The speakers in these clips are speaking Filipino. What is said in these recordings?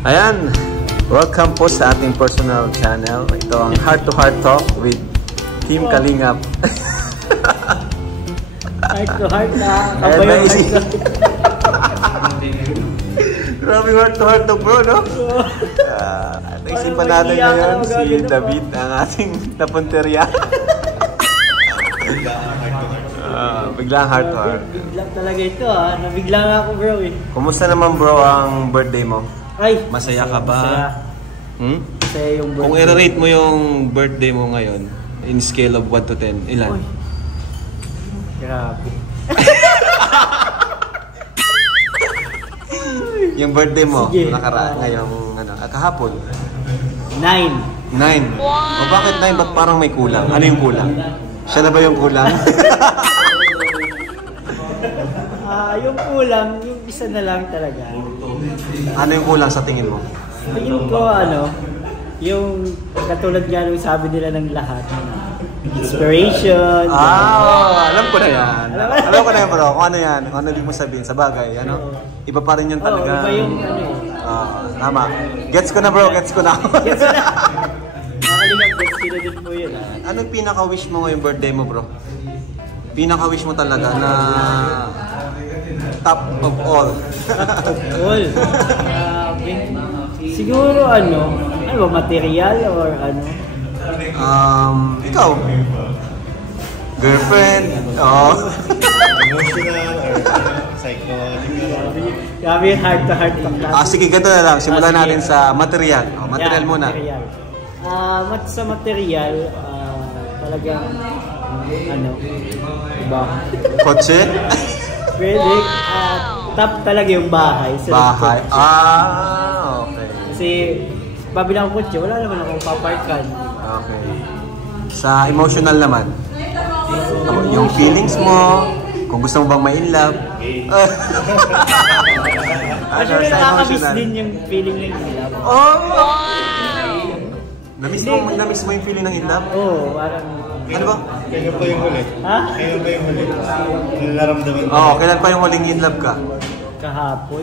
Ayan, welcome po sa ating personal channel. Ito ang Heart to Heart Talk with Team Kalingap. Heart to heart na. Grabe heart to heart talk bro, no? Naisipan natin ngayon si David, ang ating napunterya. Biglang heart to heart. Biglang talaga ito ha. Nabiglang ako bro eh. Kumusta naman bro ang birthday mo? Ay, masaya ka ba? Masaya yung birthday. Kung i-rate mo yung birthday mo ngayon, in scale of 1 to 10, ilan? Uy. Grabe. Yung birthday mo, sige, ngayong kahapon? 9. 9? Wow. O bakit 9? Ba't parang may kulang? Ano yung kulang? Siya na ba yung kulang? Yung kulang, yung isa na lang talaga. Ano yung kulang sa tingin mo? Tingin ko yung katulad nga nung sabi nila ng lahat. Inspiration. Alam ko na yan. Alam ko na yan bro, kung ano yan, kung ano din mo sabihin sa bagay, ano? Iba pa rin yun talaga. Iba yung tama. Gets ko na bro, gets ko na. Gets ko na. Nakalimang gets ko na din po yun. Ano yung pinaka-wish mo ngayong birthday mo bro? Pinaka-wish mo talaga na top of all. Top of all? Siguro ano ba, material or ano? Ikaw? Girlfriend? Emotional or psychological? Grabe yung heart to heart talk natin. Sige, ganito na lang. Simulan natin sa material. Material muna. Material. Sa material, talagang diba? Kotse? Pwede. Top talaga yung bahay. Bahay? Okay. Kasi, babilang kotse, wala naman akong paparkan. Okay. Sa emotional naman? Yung feelings mo, kung gusto mo bang ma-in love. Actually, nakakamiss din yung feeling ng in love. Namiss mo yung feeling ng in love? Oo, parang... Ano ba? Kailan pa yung huli? Ha? Kailan pa yung huli? Nararamdaman mo? Kailan pa yung huling in love ka? Kahapon.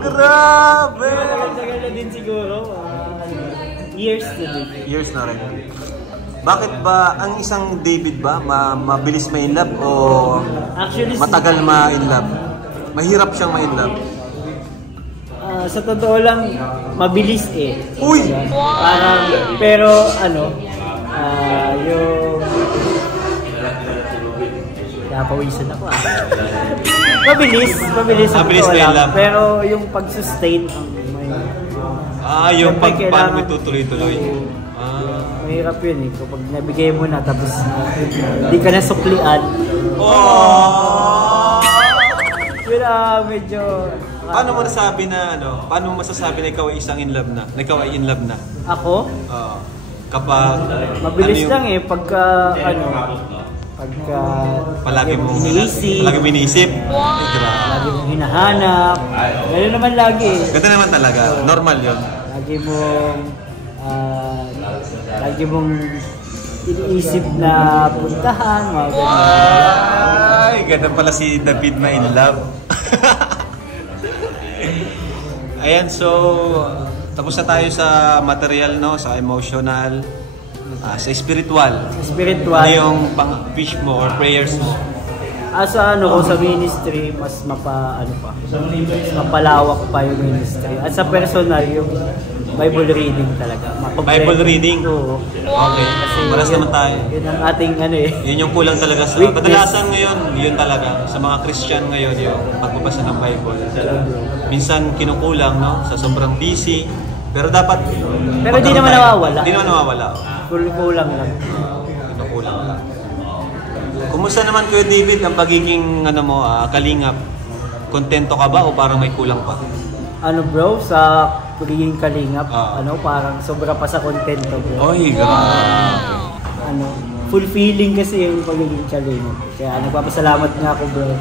Grabe! Tagal na din siguro. Years na din. Years na rin. Bakit ba ang isang David ba mabilis ma-in love o actually, matagal ma-in love? Mahirap siyang ma-in love. Sa totoo lang, mabilis eh. Uy! Parang, pero yung... Napawisan ako Mabilis sa totoo lang. Pero yung pag-sustain yung paano mo tutuloy-tuloy. Mahirap yun eh. Kapag nabigay mo na tapos hindi ka nasuklian. Yun medyo... Paano mo nasabi na paano mo masasabi na ikaw ay isang in love na? Na ikaw ay in love na? Ako? Kapag... Mabilis lang eh. Pagka palagi mo iniisip. Lagi mong hinahanap. Gano'n naman lagi eh. Ganda naman talaga. Normal yun. Lagi mong iniisip na puntahan. Ay, ganda pala si David na in love. Ayan, so tapos na tayo sa material, no? Sa emotional, sa spiritual. Ano yung wish mo or prayers mo? Sa ministry, mas mapalawak pa yung ministry. At sa personal, yung Bible reading talaga. Bible reading? Oo. Okay. Kasi maras naman tayo. Yun ang ating Yun yung kulang talaga sa... Kadalasan ngayon, yun talaga. Sa mga Christian ngayon, yung pagbabasa ng Bible. Minsan kinukulang, no? Sa sobrang busy. Pero dapat... Pero di naman nawawala. Di naman nawawala. Kulang lang. Kinukulang lang. Kumusta naman Kuya David ang pagiging kalingap? Kontento ka ba o parang may kulang pa? Bro, sa pagiging kalingap, parang sobra pa sa kontento bro. Oy, grabe. Fulfilling kasi yung pagiging kalingap. Kaya nagpapasalamat nga ako bro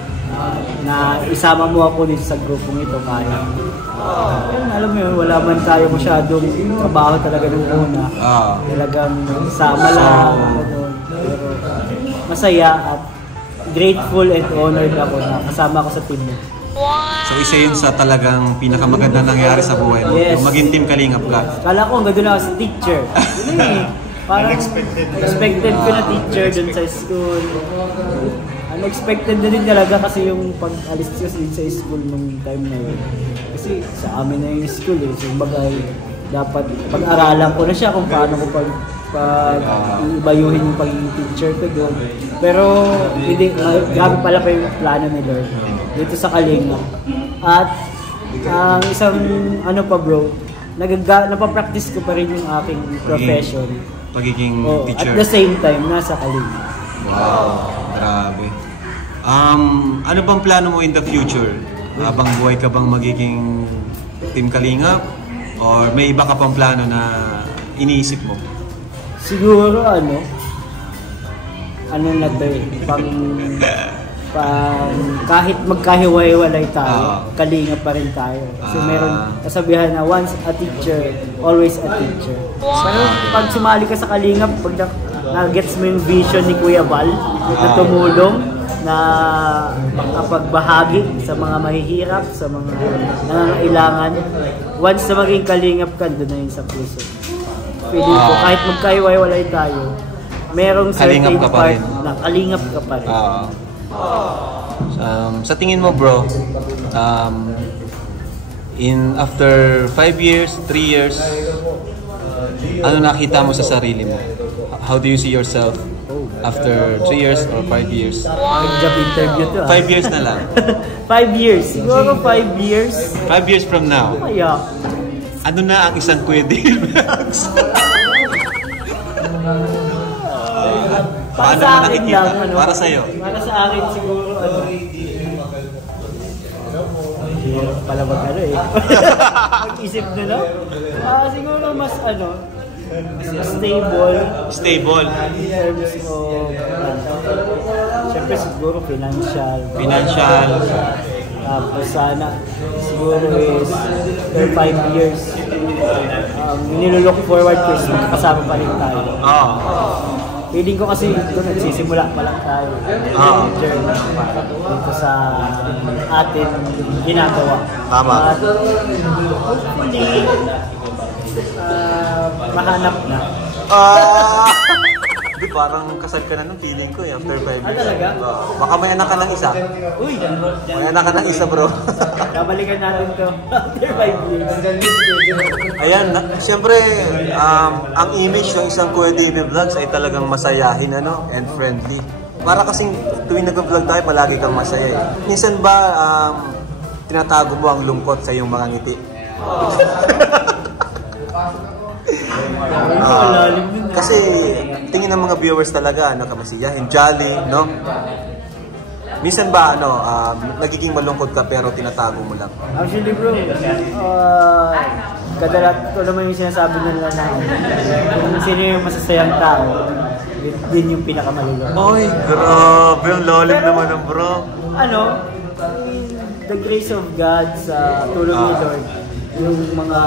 na isama mo ako dito sa grupong ito kaya. Alam mo yun, wala man tayo masyadong trabaho talaga nung una. Talagang sama lang. Pero masaya at grateful and honored ako na kasama ako sa team mo. So isa yun sa talagang pinakamaganda nangyari sa buhay mo. Yes. Yung maging Team Kalingap ka. Kala ko, hanggang doon ako sa teacher. Yun eh. Parang expected ko na teacher dun sa school. Unexpected na din talaga kasi yung pag-alis ko din sa school nung time na yun. Kasi sa amin na yung school eh. So bagay, dapat pag-aralan ko na siya kung paano ko ibayuhin yung pagiging teacher ko doon. Pero hindi, grabe pala pa yung plano ni Lord dito sa Kalingap. At ang isang ano pa bro, napapractice ko pa rin yung aking profession. Pagiging teacher. At the same time, nasa Kalingap. Wow, grabe. Ano bang plano mo in the future? Habang buhay ka bang magiging Team Kalingap? Or may iba ka pang plano na iniisip mo? Siguro ano na to eh, kahit magkahiwa-hiwalay tayo, Kalingap pa rin tayo. Kasi meron kasabihan na once a teacher, always a teacher. Pero pag sumali ka sa Kalingap, pag na-gets mo yung vision ni Kuya Val na tumulong, na makapagbahagi sa mga mahihirap, sa mga nangangailangan, once na maging Kalingap ka, doon na yun sa puso. Feeling ko, kahit magkahiwa-hiwalay tayo, merong certain part na Kalingap ka pa rin. Sa tingin mo bro, after 5 years, 3 years, ano nakita mo sa sarili mo? How do you see yourself after 3 years or 5 years? Job interview to 5 years na lang. 5 years, siguro 5 years. 5 years from now. Kaya, ano na ang isang Kuya Dave Vlogs? para Paano sa mo akin nakikita? lang, ano, Para sa'yo? Para sa akin siguro, hirap pala mag-ano eh. Mag-isip na lang. Siguro mas stable. Stable. In terms of, syempre siguro financial. Tapos sana, siguro is after 5 years, nilulook forward ko is makakasama pa rin tayo. Feeling ko kasi ito nagsisimula pa lang tayo. Journey dito sa atin ginagawa. Tama. At hopefully, mahanap na. Di, parang kasal ka na ng feeling ko after 5 years. Talaga? Baka may anak ka ng isa. Uy, May anak ka ng isa bro. kabalikan natin to after 5 years. Ayan, siyempre, ang image ng isang Kuya Dave Vlogs ay talagang masayahin and friendly. Para kasing tuwing nag-vlog tayo, palagi kang masaya eh. Minsan ba, tinatago mo ang lungkot sa iyong mga ngiti? Kasi tingin ng mga viewers talaga, kamasiyahin, jolly, no? Minsan ba, nagiging malungkot ka pero tinatago mo lang? Actually bro, kadalat ko naman yung sinasabi nila na kung sino yung masasayang tao, din yung pinakamalulungkot. Oy, grabe, ang lalim naman ng bro. The grace of God sa tulong ni Lord, yung mga,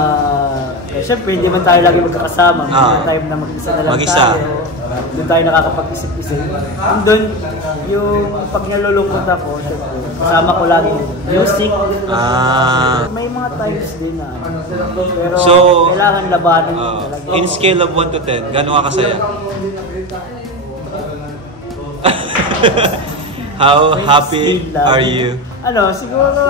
syempre hindi man tayo lagi magkakasama, may time na mag-isa na lang tayo, doon tayo nakakapag-isip-isip. And doon, yung pag nalulungkot ako, kasama ko lagi music. May mga times din na, pero so, kailangan labanan talaga. In scale of 1 to 10, gano'n ka kasaya? How happy are you? Siguro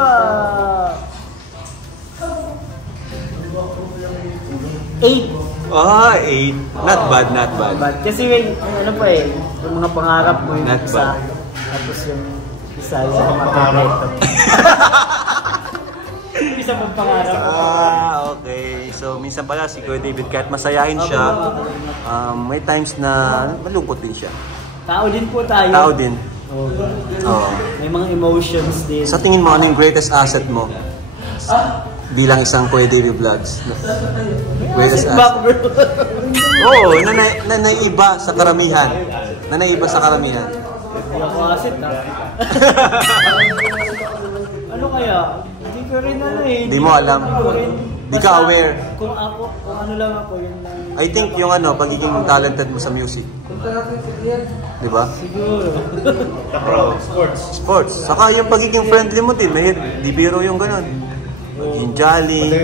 8. 8. Not bad, not bad. Kasi yung mga pangarap mo yung not isa, bad. tapos yung isa yung makareto. Isa pang pangarap. Okay. So, minsan pala si Kuya David, kahit masayahin siya, may times na malungkot din siya. Tao din po tayo. Tao din. May mga emotions din. Sa tingin mo, ano yung greatest asset mo? Bilang isang Kuya David Vlogs. Greatest asset. Oo, na naiba sa karamihan. Na naiba sa karamihan. Hindi ako asset Ano kaya? Hindi ko rin Hindi mo alam. Hindi ka aware. Kung ano lang ako, yun lang. I think yung pagiging talented mo sa music. Di ba? Siguro. Tapro, sports. Sports. Saka yung pagiging friendly mo din, di biro yung ganun. Maging jolly.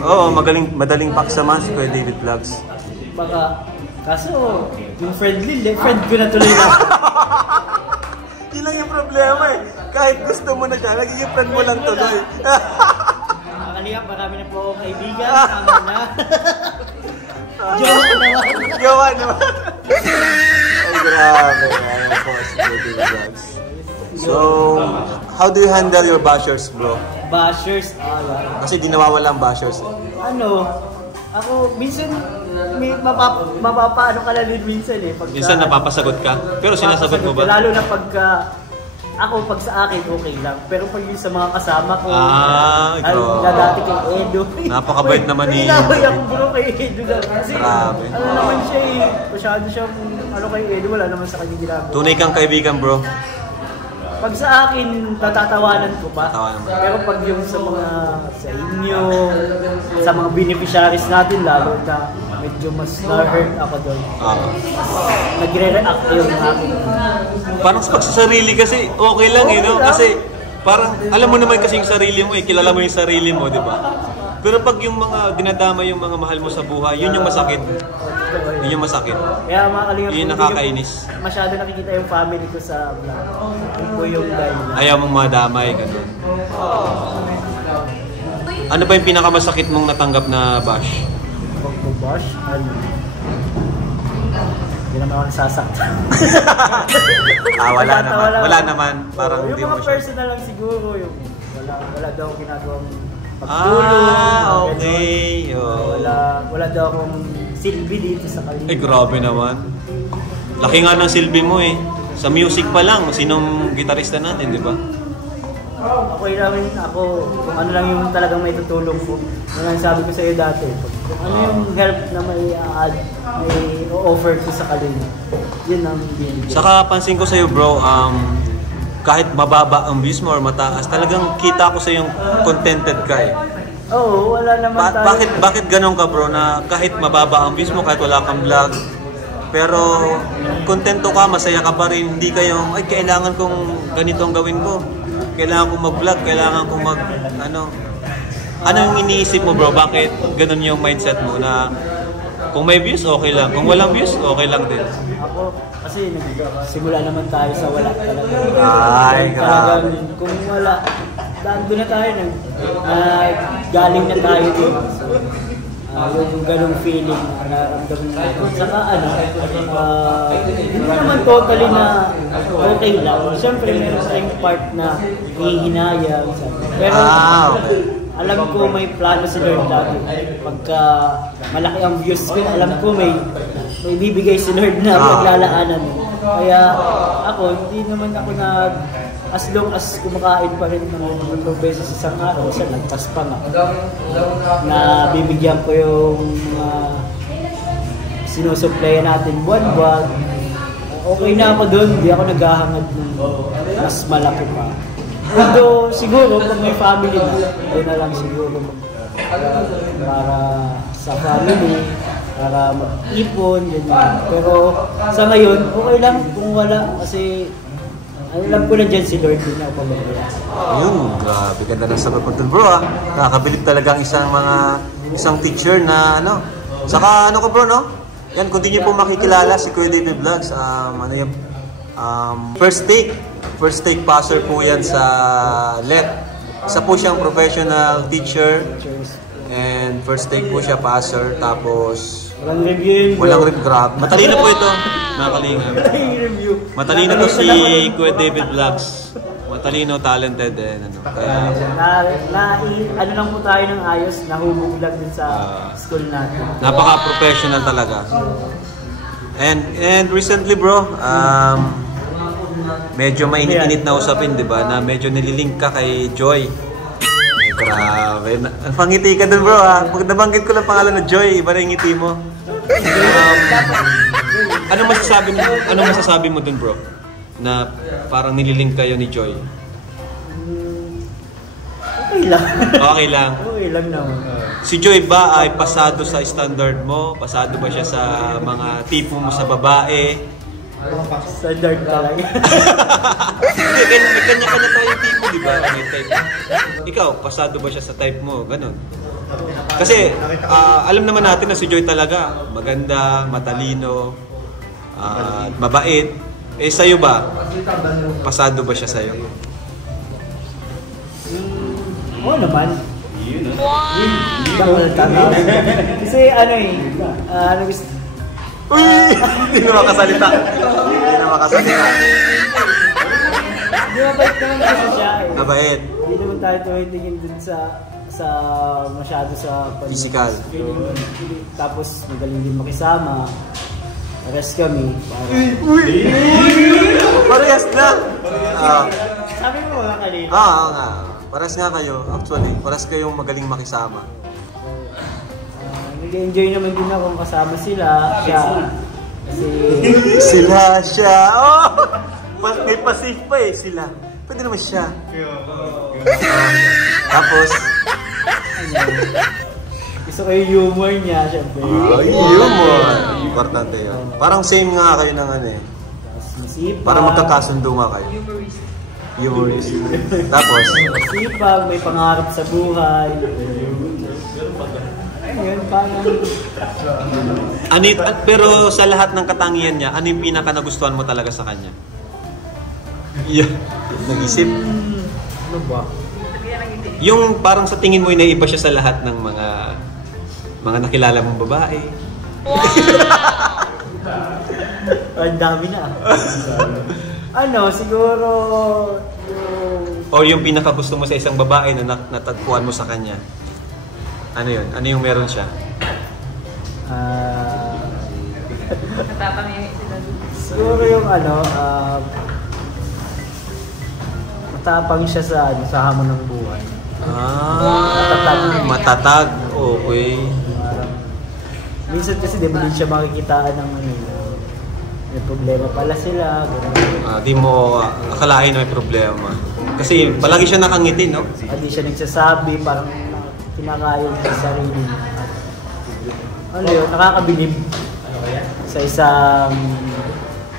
Oo, madaling paksama si Kuya David Vlogs. Baka, kaso, yung friendly, friend ko na tuloy na. Yun lang yung problema eh. Kahit gusto mo na siya, nagiging friend mo lang tuloy. Kalingap, marami na po akong kaibigan. Tama na. Jowa naman. Jowa naman. Ay, grabe. Ayun po si Kuya David Vlogs. So, how do you handle your bashers, bro? Bashers? Kasi di nawawala ang bashers eh. Ako, minsan, may mapapaano ka lang din minsan eh. Minsan napapasagot ka, pero sinasagot mo ba? Lalo na pag sa akin, okay lang. Pero pag yung sa mga kasama ko, dati kay Edo. Napakabait naman ni Edo. Ako bro kay Edo lang. Kasi, grabe. ano naman siya eh. Masyado siya kay Edo, wala naman sa kanya ginagawa. Tunay kang kaibigan, bro. Pag sa akin, natatawanan ko pa. Pero pag yung sa inyo, sa mga beneficiaries natin, lalo na medyo mas na-hurt ako doon. Nagre-react yung akin. Parang pag sa sarili kasi, okay lang eh, no? Kasi parang, alam mo naman kasi yung sarili mo eh, kilala mo yung sarili mo, di ba? Pero pag yung mga dinadama yung mga mahal mo sa buhay, yun yung masakit. Yun yung masakit. Kaya mga kalingap, yun yung nakakainis. Masyado nakikita yung family ko sa vlog. Yun po yung dahil. Ayaw mong madamay, ganun. Ano ba yung pinakamasakit mong natanggap na bash? Bash? Ano? Hindi naman ako nasasaktan. Wala naman. Wala naman. Parang yung di mo mga siya. personal lang siguro. Yung wala daw ginagawang pagtulong. Okay. Wala daw akong silbi dito sa kalingap. Ay, grabe naman. Laki nga ng silbi mo eh. Sa music pa lang, sinong gitarista natin, di ba? Okay lang ako, kung ano lang yung talagang may tutulong ko. Yung ang sabi ko sa iyo dati, kung ano yung help na may offer ko sa kalingap, yun ang binigyan. Saka pansin ko sa iyo, bro, kahit mababa ang views mo or mataas, talagang kita ko sa yung contented ka eh. Oo, wala naman tayo. Bakit ganun ka, bro, na kahit mababa ang views mo, kahit wala kang vlog, pero kontento ka, masaya ka pa rin, hindi kayong, ay, kailangan kong ganito ang gawin ko. Kailangan kong mag-vlog, kailangan kong ano yung iniisip mo, bro? Bakit ganun yung mindset mo na kung may views, okay lang. Kung walang views, okay lang din. Ako, kasi simula naman tayo sa wala talaga. Ay, grabe. Kung wala, doon na tayo, galing na tayo din. Yung ganung feeling na naramdaman natin. Saka hindi naman totally na okay lang. Siyempre meron tayong part na hihinayang. Pero alam ko may plano si Lord lagi. Pagka malaki ang views ko, alam ko may bibigay si Lord na paglalaanan. Kaya ako, hindi naman ako as long as kumakain pa rin ng 2 beses isang araw, isa nagpas pa nga. Na bibigyan ko yung sinusuplayan natin buwan-buwan. Okay na ako doon, hindi ako naghahangad ng mas malaki pa. Although siguro pag may family na, doon na lang siguro para sa family, para mag-ipon, ganyan. Pero sa ngayon, okay lang kung wala kasi alam ko na dyan si Lord din ako pabagaya. Yun, grabe ganda ng sagot mo dun, bro. Nakakabilib talagang isang teacher na Saka ko, bro, no? Yan, kung di niyo po makikilala si Kuya David Vlogs, first take passer po yan sa LET. Isa po siyang professional teacher and first take po siya passer, tapos walang review. Walang review, grabe. Matalino po ito, nakakalingap. Matalino to si Kuya David Vlogs. Matalino, talented and kaya ano lang po tayo ng ayos, nahubog lang din sa school natin. Napaka-professional talaga. And recently, bro, medyo mainit-init na usapin, di ba? Na medyo nililink ka kay Joy. Grabe. Pangiti ka dun, bro, ha? Pag nabanggit ko lang pangalan na Joy, iba na yung ngiti mo. Ano masasabi mo dun, bro? Na parang nililink kayo ni Joy? Okay lang. Okay lang. Okay lang naman. Si Joy ba ay pasado sa standard mo? Pasado ba siya sa mga tipo mo sa babae? Standard talaga. Hindi, may kanya-kanya tayong tipo, di ba? May type. Ikaw, pasado ba siya sa type mo? Ganon. Kasi, alam naman natin na si Joy talaga maganda, matalino, mabait. Eh, sa'yo ba? Pasado ba siya sa'yo? Oo naman. Wow! Kasi ano gusto... Hindi na makasalita. Hindi na makasalita. Hindi, mabait naman kasi siya eh. Mabait. Hindi naman tayo tumitingin dun sa masyado sa physical. Tapos magaling din makisama. Rest kami. Parehas na! Sabi mo mga kanina. Oo nga. Parehas nga kayo. Actually, parehas kayong magaling makisama. Nag-enjoy naman din ako kasama sila. Siya. Kasi... siya. Oh! May pasif pa eh, sila. Pwede naman siya. Tapos... gusto ko yung humor niya, syempre. Humor! Importante yun. Parang same nga kayo ng ano eh. Masipag. Parang magkakasundo nga kayo. Humorist. Tapos? Masipag, may pangarap sa buhay. Ayun, parang... Pero sa lahat ng katangian niya, ano yung pinaka nagustuhan mo talaga sa kanya? Yeah. Nag-isip? Ano ba? Yung parang sa tingin mo inaiba siya sa lahat ng mga nakilala mong babae. Ang dami na. Ano, siguro O yung pinaka gusto mo sa isang babae na natagpuan mo sa kanya. Ano yun? Ano yung meron siya? Siguro yung matapang siya sa hamon ng buhay. Matatag. Okay. Minsan kasi di mo din siya makikitaan ng may problema pala sila. Di mo akalain na may problema. Kasi palagi siya nakangiti, no? Hindi siya nagsasabi, parang kinakayod sa sarili niya. Ano yun, nakakabilib sa isang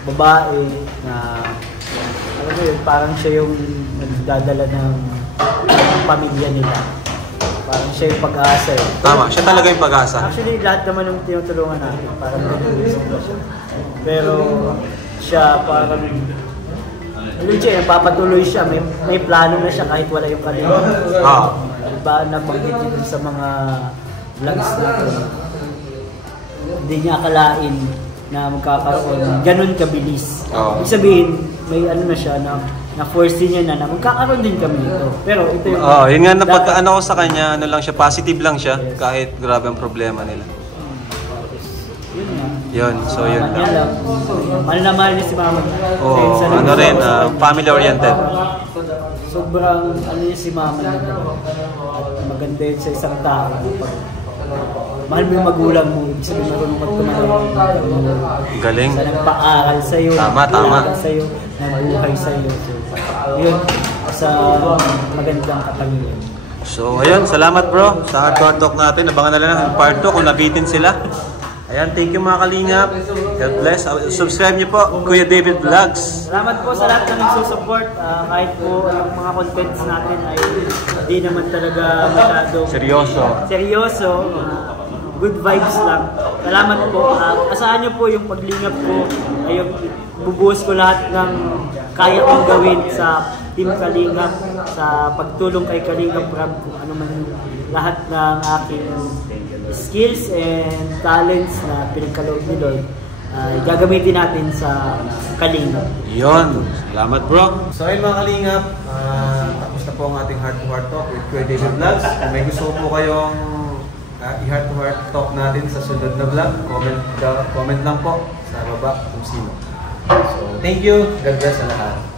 babae na alam mo yun, parang siya yung nagdadala ng pamilya nila. Parang siya yung pag-asa eh. Tama, siya talaga yung pag-asa. Actually, lahat naman ng tinutulungan natin, parang nag-uusap na siya. Pero siya parang siya, papatuloy siya, may plano na siya kahit wala yung kanila. Diba, nabanggit din sa mga vlogs na ito. Hindi niya akalain na magkakaroon ganun kabilis. Ibig sabihin, may ano na siya na-force niya na magkakaroon din kami ito. Pero ito yung... yun nga na pagka-ano ko sa kanya, ano lang siya, positive lang siya, kahit grabe ang problema nila. Yun nga. Yun, so yun lang. Mahal na mahal niya si mama niya. Oo, ano rin, family-oriented. Sobrang ano niya si mama niya. At maganda yun sa isang tao. Mahal mo yung magulang mo, ibig sabihin marunong magtumalang. Galing. Sa nagpa-aral sa'yo, Tama. sa'yo, nabuhay sa'yo. So, yun, sa magandang kapamilya. So, ayun, salamat bro sa Heart Talk natin. Abangan na lang ang part 2 kung nabitin sila. Ayan, thank you mga kalingap. God bless. Subscribe niyo po, Kuya David Vlogs. Salamat po sa lahat na nagsusupport. Kahit po yung mga contents natin ay hindi naman talaga masyadong seryoso. Good vibes lang. Salamat po. Asahan niyo po yung paglingap ko. Ay bubuhos ko lahat ng kaya kong gawin sa Team Kalingap, sa pagtulong kay Kalingap Rob, kung ano man lahat ng aking skills and talents na pinagkaloob ni Lord, gagamitin natin sa Kalingap. Yun. Salamat bro. So ayun mga Kalingap, tapos na po ang ating Heart to Heart Talk with Kuya David Vlogs. Kung may gusto po kayong i-heart to heart talk natin sa sunod na vlog, comment lang po sa baba kung sino. So thank you. God bless sa lahat.